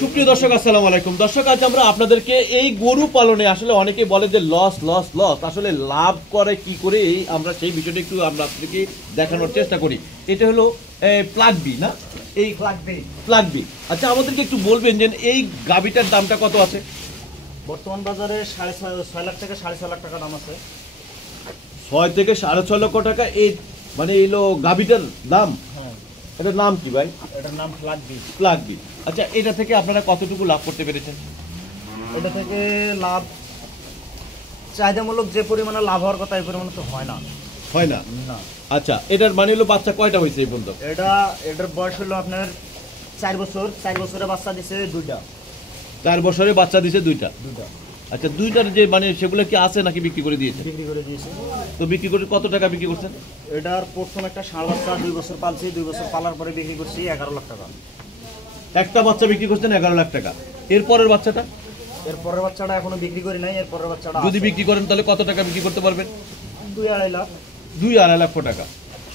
সুপ্রিয় দর্শক আসসালামু আলাইকুম। দর্শক, আজ আমরা আপনাদেরকে এই গরু পালনে আসলে অনেকে বলে যে লস লস লস, আসলে লাভ করে কি করে আমরা সেই বিষয়টা একটু আমরা আপনাদেরকে দেখানোর চেষ্টা করি। এটা হলো প্লাগবি না, এই প্লাগবি। আচ্ছা, আমাদেরকে একটু বলবেন যে এই গাভিটার দামটা কত আছে? বর্তমান বাজারে 6.5 লাখ থেকে 6.5 লাখ টাকা দাম আছে। 6 থেকে 6.5 লক্ষ টাকা এই মানে এলো গাভিটার দাম। হ্যাঁ, এটার নাম কি ভাই? এটার নাম প্লাগবি। আচ্ছা, এটা থেকে আপনারা কতটুকু লাভ করতে পেরেছেন? এটা থেকে লাভ চাহিদামূলক যে পরিমাণে লাভ হওয়ার কথা এই পরিমাণে তো হয় না। হয় না? না। আচ্ছা, এটার মানে হলো বাচ্চা কয়টা হয়েছে এই পর্যন্ত? এটার বয়স হলো আপনার 4 বছর। 4 বছরে বাচ্চা দিছে দুইটা। 4 বছরে বাচ্চা দিছে দুইটা। দুইটা। আচ্ছা, দুইটার যে মানে সেগুলো কি আছে নাকি বিক্রি করে দিয়েছে? বিক্রি করে দিয়েছে। তো বিক্রি করে কত টাকা বিক্রি করছেন? এটার প্রথম একটা ষাঁড় বাচ্চা 2 বছর পালছি। 2 বছর পালার পরে বিক্রি করছি 11 লাখ টাকা। একটা বাচ্চা বিক্রি করছেন 11 লাখ টাকা। এরপরের বাচ্চাটা? এরপরের বাচ্চাটা এখনো বিক্রি করি নাই। এরপরের বাচ্চাটা যদি বিক্রি করেন তাহলে কত টাকা বিক্রি করতে পারবেন? 2-2.5 লাখ। 2-2.5 লক্ষ টাকা।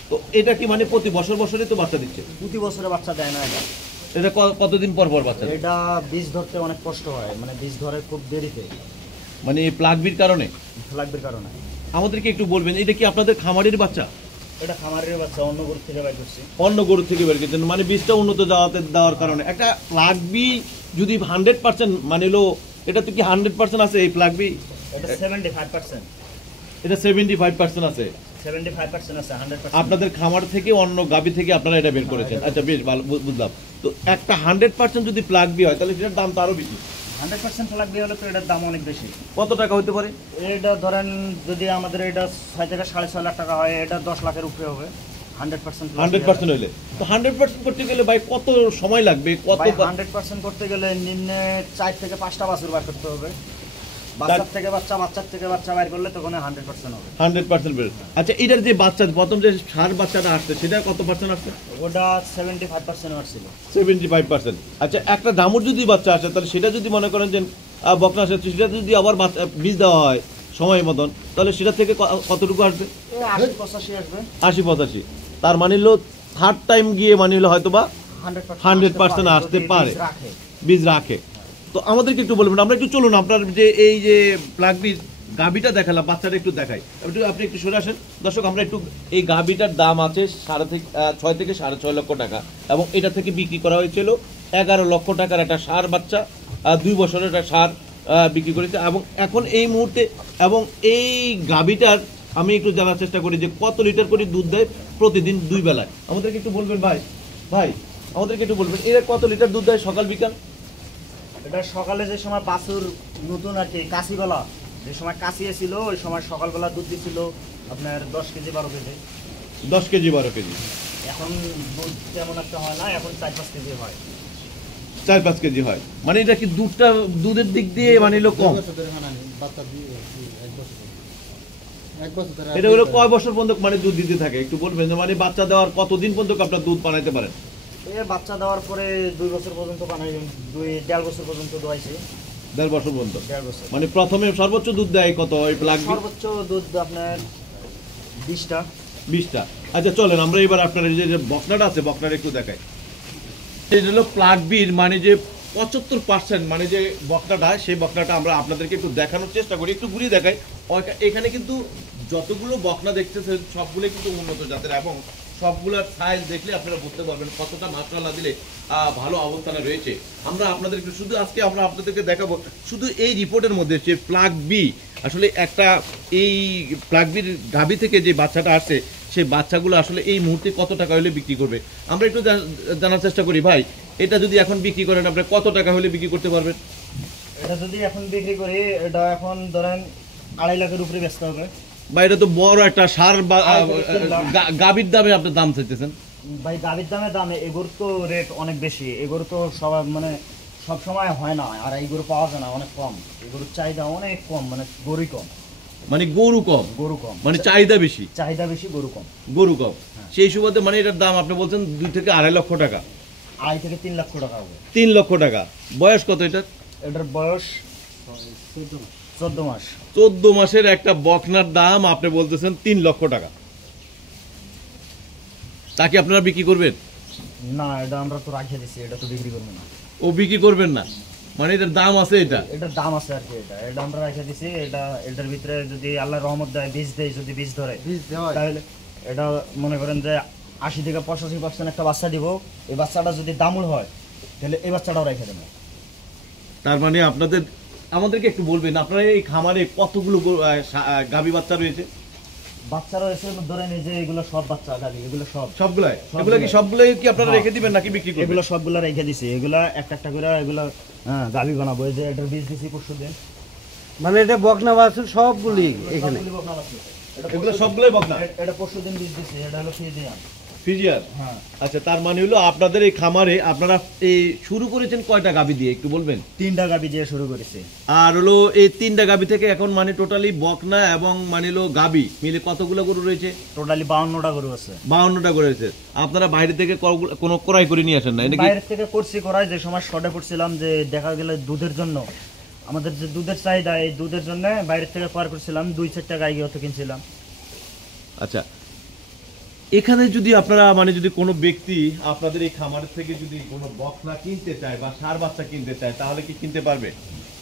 তো এটা কি মানে প্রতি বছরই তো বাচ্চা দিচ্ছে? প্রতি বছরে বাচ্চা দেয় না এটা। এটা কতদিন পর পর বাচ্চা দেয়? এটা বীজ ধরতে অনেক কষ্ট হয়, মানে বীজ ধরে খুব দেরিতে, মানে এই প্লাগবির কারণে? লাগবের কারণে। আমাদেরকে একটু বলবেন, এটা কি আপনাদের খামারের বাচ্চা? এটা খামারের বাচ্চা, অন্য গরু থেকে বের করছি। অন্য গরু থেকে বের করছেন, মানে বীজটা উন্নত দেওয়ার কারণে। একটা প্লাগবি যদি 100% মানে হলো, এটা তো কি 100% আছে এই প্লাগবি? এটা 75%। এটা 75% আছে। 75% আছে, 100% আপনাদের খামার থেকে অন্য গাভী থেকে আপনারা এটা বের করেছেন। আচ্ছা, বেশ ভালো, বুঝলাম। তো একটা 100% যদি প্লাগবি হয় তাহলে সেটার দাম তো আরো বেশি। 100% লাগবে হলে তো এটার দাম অনেক বেশি। কত টাকা হতে পারে? এটা ধরেন যদি আমাদের এটা 6 থেকে 6.5 লাখ টাকা হয়, এটা 10 লাখের উপরে হবে 100%। 100% হইলে তো 100% করতে গেলে ভাই কত সময় লাগবে? কত 100% করতে গেলে নিম্নে 4 থেকে 5টা বাছুর বার করতে হবে। বাচ্চার থেকে বাচ্চা বাইর করলে তখন 100% হবে। 100% বের। আচ্ছা, এটার যে বাচ্চা প্রথম যে ষাঁড় বাচ্চাটা আসছে সেটা কত পার্সেন্ট আসছে? ওটা 75% আসছিল। 75%। আচ্ছা, একটা দামুর যদি বাচ্চা আসে তাহলে সেটা যদি মনে করেন যে বকনা আসে, সেটা যদি আবার বীজ দেওয়া হয় সময় মতন, তাহলে সেটা থেকে কতটুকু আসবে? 80-85 আসবে। 80-85। তার মানে হলো থার্ড টাইম গিয়ে মানে হলো হয়তো বা 100% আসতে পারে, বীজ রাখে। তো আমাদেরকে একটু বলবেন, আমরা একটু চলুন আপনার যে এই যে প্লাগবির গাভিটা দেখালাম, বাচ্চাটা একটু দেখাই। আপনি একটু সরে আসেন। দর্শক, আমরা একটু এই গাভিটার দাম আছে 6 থেকে 6.5 লক্ষ টাকা, এবং এটা থেকে বিক্রি করা হয়েছিল 11 লক্ষ টাকার একটা ষাঁড় বাচ্চা। 2 বছরের একটা ষাঁড় বিক্রি করেছে। এবং এখন এই মুহূর্তে এবং এই গাভিটার আমি একটু জানার চেষ্টা করি যে কত লিটার করে দুধ দেয় প্রতিদিন 2 বেলায়। আমাদেরকে একটু বলবেন ভাই আমাদেরকে একটু বলবেন, এরা কত লিটার দুধ দেয় সকাল বিকাল? এটা সকালে যে সময় বাছুর নতুন আর কি কাশি গলা, যে সময় কাশিয়ে ছিল ওই সময় সকালবেলা দুধ দিছিল আপনার 10 কেজি 12 কেজি। 10 KG 12 KG. এখন দুধ তেমন একটা হয় না, এখন 4-5 কেজি হয়। 4-5 কেজি হয়। মানে এটা কি দুধের দিক দিয়ে মানে হলো কম? এটা হলো কয় বছর পর্যন্ত মানে দুধ দিতে থাকে একটু বলবেন? মানে বাচ্চা দেওয়ার কতদিন পর্যন্ত আপনার দুধ বানাইতে পারেন? বাচ্চা দেওয়ার পরে 2 বছর পর্যন্ত বানাই, 2-1.5 বছর পর্যন্ত দোয়াইছি। 1.5 বছর পর্যন্ত? 1.5 বছর। মানে প্রথমে সর্বোচ্চ দুধ দেয় কত ওই প্লাগবি? সর্বোচ্চ দুধ আপনার 20টা। 20টা। আচ্ছা, চলেন আমরা এবার আপনার যে বকনাটা আছে বকনাটা একটু দেখাই। এটা হলো প্লাগবির মানে যে 75% মানে যে বকনাটা, সেই বকনাটা আমরা আপনাদেরকে একটু দেখানোর চেষ্টা করি, একটু ঘুরিয়ে দেখাই। এখানে কিন্তু যতগুলো বকনা দেখতেছেন সবগুলো কিন্তু উন্নত জাতের, এবং সবগুলোর সাইজ দেখলে আপনারা বুঝতে পারবেন কতটা মাশাআল্লাহ দিলে ভালো অবস্থানে রয়েছে। আমরা আপনাদেরকে শুধু আজকে আমরা আপনাদেরকে দেখাবো শুধু এই রিপোর্টের মধ্যে যে প্লাগবি আসলে একটা এই প্লাগবির গাভী থেকে যে বাচ্চাটা আসছে সেই বাচ্চাগুলো আসলে এই মুহূর্তে কত টাকা হলে বিক্রি করবে আমরা একটু জানার চেষ্টা করি। ভাই, এটা যদি এখন বিক্রি করেন আপনি কত টাকা হলে বিক্রি করতে পারবেন? এটা যদি এখন বিক্রি করি, এটা এখন ধরেন 2.5 লাখের উপরে বেচতে হবে। বা এটা তো বড় একটা সার গাভীর দামে আপনার দাম চাইতেছেন ভাই। গাভীর দামে এগুর তো রেট অনেক বেশি। এগুর তো সব মানে সব সময় হয় না, আর এইগুলো পাওয়া যায় না, অনেক কম। এগুলোর চাহিদা অনেক কম, মানে গরু কম। মানে গরু কম মানে চাহিদা বেশি, গরু কম। সেই সুবাদে মানে এটার দাম আপনি বলছেন 2 থেকে 2.5 লক্ষ টাকা। 2.5 থেকে 3 লক্ষ টাকা হবে। 3 লক্ষ টাকা। বয়স কত এটার? এটার বয়স 14 মাস। 14 মাসের একটা বকনার দাম আপনি বলতেছেন 3 লক্ষ টাকা। তাকে আপনারা বিক্রি করবেন? না, এটা আমরা তো রাখিয়ে দিচ্ছি, এটা তো বিক্রি করবো না। ও বিক্রি করবেন না, মানে এটার দাম আছে এটা? এটার দাম আছে আর কি। এটা আমরা রেখে দিছি। এটার ভিতরে যদি আল্লাহ রহমত দেয়, বীজ দেয়, যদি বীজ ধরে তাহলে এটা মনে করেন যে 80 থেকে 85% একটা বাচ্চা দিব। এই বাচ্চাটা যদি দামুল হয় তাহলে এই বাচ্চাটাও রেখে দেবো। তার মানে আমাদেরকে একটু বলবেন আপনারা এই খামারে কতগুলো গাভী বাচ্চা রয়েছে? বাচ্চা রয়েছে ধরে নিয়ে যে এগুলো সব বাচ্চা গাভী, এগুলো সবগুলাই সবগুলাই কি আপনারা হ্যাঁ। রেখে দিবেন নাকি বিক্রি করবেন? এগুলো সবগুলো রেখে দিছি। এগুলা একটা একটা করে এগুলো গাভী বানাবো। এই যে এটার বীজ দিছি পরশুদিন। মানে এটা বকনা বাছুর সবগুলি এখানে? এগুলো সবগুলাই বকনা? এটা পরশুদিন বীজ দিছি। এটা হলো ফিজিয়ান। হ্যাঁ। আচ্ছা, তার মানে হলো আপনাদের এই খামারে আপনারা এই শুরু করেছেন কয়টা গাভী দিয়ে একটু বলবেন? 3টা গাভী দিয়ে শুরু করেছি। আর হলো এই 3টা গাভী থেকে এখন মানে টোটালি বকনা এবং মানে হলো গাভী মিলে কতগুলো গরু রয়েছে? টোটালি 52টা গরু আছে। 52টা গরু রয়েছে। আপনারা বাইরে থেকে কোনো ক্রয় করে নিয়ে আসেন না? এটা কি বাইরে থেকে করছি করাই, যে সময় শর্টে পড়ছিলাম যে দেখা গেলে দুধের জন্য আমাদের যে দুধের চাহিদা, এই দুধের জন্য বাইরে থেকে ক্রয় করছিলাম। 2-4টা গাই হতে কিনছিলাম। আচ্ছা, এখানে যদি আপনারা মানে যদি কোনো ব্যক্তি আপনাদের এই খামার থেকে যদি কোনো বকনা কিনতে চায় বা ষাঁড় বাচ্চা কিনতে চায় তাহলে কি কিনতে পারবে?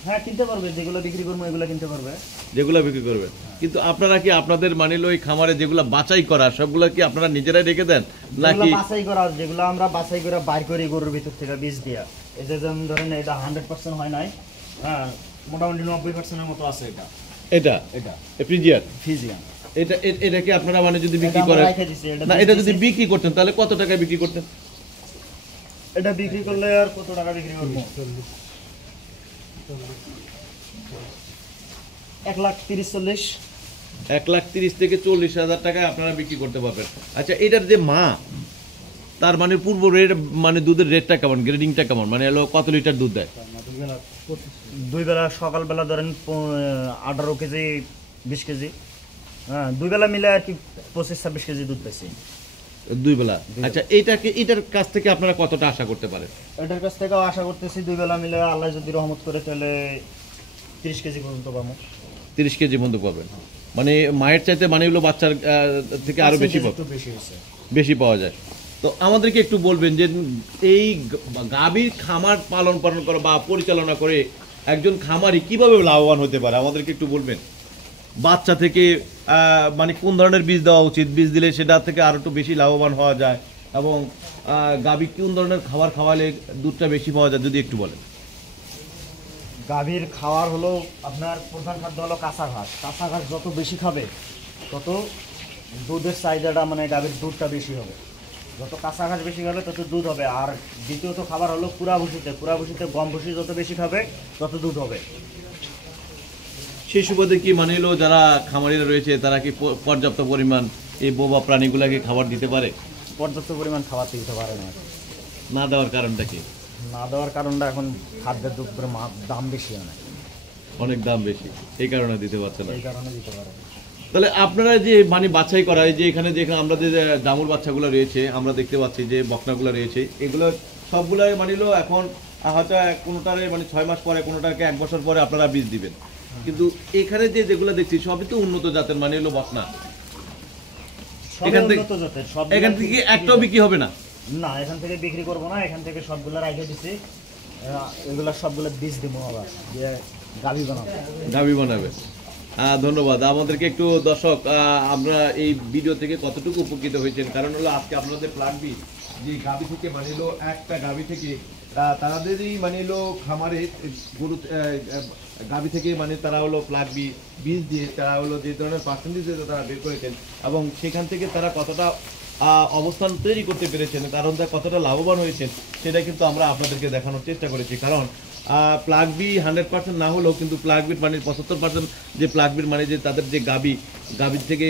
হ্যাঁ, কিনতে পারবে। যেগুলো বিক্রি করবো এগুলো কিনতে পারবে। যেগুলো বিক্রি করবে। কিন্তু আপনারা কি আপনাদের মানে হলো এই খামারে যেগুলো বাছাই করা সবগুলো কি আপনারা নিজেরাই রেখে দেন যেগুলো নাকি? বাছাই করা, যেগুলো আমরা বাছাই করে বাইর করি গরুর ভিতর থেকে বীজ দিয়া। এই যে যেমন ধরেন এটা 100% হয় নাই, হ্যাঁ, মোটামুটি 90%-এর মতো আছে। এটা ফ্রিজিয়ান ফিজিয়ান। এটা কি আপনারা মানে যদি বিক্রি এটা আমরা করেন রেখে দিছি। না, এটা যদি বিক্রি করতেন তাহলে কত টাকায় বিক্রি করতেন? এটা বিক্রি করলে আর কত টাকা বিক্রি করবো? 1,30,40,000। 1,30,000 থেকে 40,000 টাকায় আপনারা বিক্রি করতে পারবেন। আচ্ছা, এটার যে মা, তার মানে পূর্ব রেট মানে দুধের রেটটা কেমন, গ্রেডিংটা কেমন, মানে হলো কত লিটার দুধ দেয়? 2 বেলা, সকালবেলা ধরেন 18 কেজি 20 কেজি, হ্যাঁ 2 বেলা মিলে আর কি 25-26 কেজি দুধ পাইছি 2 বেলা। আচ্ছা, এটার কাছ থেকে আপনারা কতটা আশা করতে পারেন? এটার কাছ থেকেও আশা করতেছি 2 বেলা মিলে আল্লাহ যদি রহমত করে তাহলে 30 কেজি পর্যন্ত পাবো। 30 কেজি পর্যন্ত পাবেন, মানে মায়ের চাইতে মানে হলো বাচ্চার থেকে আরো বেশি পাবেন, একটু বেশি হয়েছে। বেশি পাওয়া যায়। তো আমাদেরকে একটু বলবেন যে এই গাভীর খামার পালন করা বা পরিচালনা করে একজন খামারি কিভাবে লাভবান হতে পারে আমাদেরকে একটু বলবেন। বাচ্চা থেকে মানে কোন ধরনের বীজ দেওয়া উচিত, বীজ দিলে সেটা থেকে আরো একটু বেশি লাভবান হওয়া যায়, এবং গাভী কোন ধরনের খাবার খাওয়ালে দুধটা বেশি পাওয়া যায় যদি একটু বলেন। গাভীর খাওয়ার হলো আপনার প্রধান খাদ্য হলো কাঁচা ঘাস। কাঁচা ঘাস যত বেশি খাবে তত দুধের চাহিদাটা, মানে গাভীর দুধটা বেশি হবে। যত কাঁচা ঘাস বেশি খাবে তত দুধ হবে। আর দ্বিতীয়ত খাবার হলো পুরা ভুসিতে গম ভুসি যত বেশি খাবে তত দুধ হবে। সেই সুবাদে কি মানে হলো যারা খামারিরা রয়েছে তারা কি পর্যাপ্ত পরিমাণ এই বোবা প্রাণীগুলাকে খাবার দিতে পারে? পর্যাপ্ত পরিমাণ খাবার দিতে পারে না। না দেওয়ার কারণটা কি? না দেওয়ার কারণটা এখন খাদ্যের দ্রব্যের দাম বেশি অনেক, অনেক দাম বেশি, এই কারণে দিতে পারছে না। এই কারণে দিতে পারে। তাহলে আপনারা যে মানে বাছাই করা, যে এখানে আমরা যে দামুর বাচ্চাগুলো রয়েছে আমরা দেখতে পাচ্ছি, যে বকনাগুলো রয়েছে, এগুলো সবগুলাই মানে হলো এখন হয়তো কোনোটারে মানে 6 মাস পরে, কোনোটাকে 1 বছর পরে আপনারা বীজ দিবেন। কিন্তু এখানে যেগুলো দেখছি সবই তো উন্নত জাতের মানে হলো বকনা। এখান থেকে একটাও বিক্রি হবে না? না, এখান থেকে বিক্রি করবো না। এখান থেকে সবগুলো রাখে দিছি। এগুলা সবগুলো বীজ দিব আবার, যে গাভী বানাবে। ধন্যবাদ। আমাদেরকে একটু দর্শক আমরা এই ভিডিও থেকে কতটুকু উপকৃত হয়েছেন, কারণ হলো আজকে আপনাদের প্লাগ বি যে গাভী থেকে মানে হলো একটা গাভী থেকে তাদেরই মানে হলো খামারে গরু গাভী থেকে মানে তারা হলো প্লাগ বীজ দিয়ে তারা হলো যে ধরনের পার্সেন্টেজ তারা বের করেছেন, এবং সেখান থেকে তারা কতটা অবস্থান তৈরি করতে পেরেছেন, কারণ তারা কতটা লাভবান হয়েছেন সেটা কিন্তু আমরা আপনাদেরকে দেখানোর চেষ্টা করেছি। কারণ প্লাগ বি 100% না হলেও কিন্তু প্লাগ বির মানে 75% যে প্লাগ বির মানে যে তাদের যে গাভীর থেকে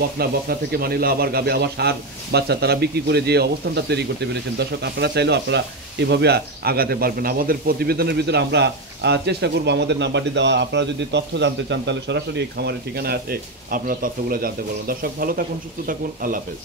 বকনা থেকে মানে আবার গাভী আবার ষাঁড় বাচ্চা তারা বিক্রি করে যে অবস্থানটা তৈরি করতে পেরেছেন। দর্শক, আপনারা চাইলেও আপনারা এভাবে আগাতে পারবেন। আমাদের প্রতিবেদনের ভিতরে আমরা চেষ্টা করব আমাদের নাম্বারটি দেওয়া। আপনারা যদি তথ্য জানতে চান তাহলে সরাসরি এই খামারের ঠিকানা আছে, আপনারা তথ্যগুলো জানতে পারবেন। দর্শক, ভালো থাকুন, সুস্থ থাকুন, আল্লাহ হাফেজ।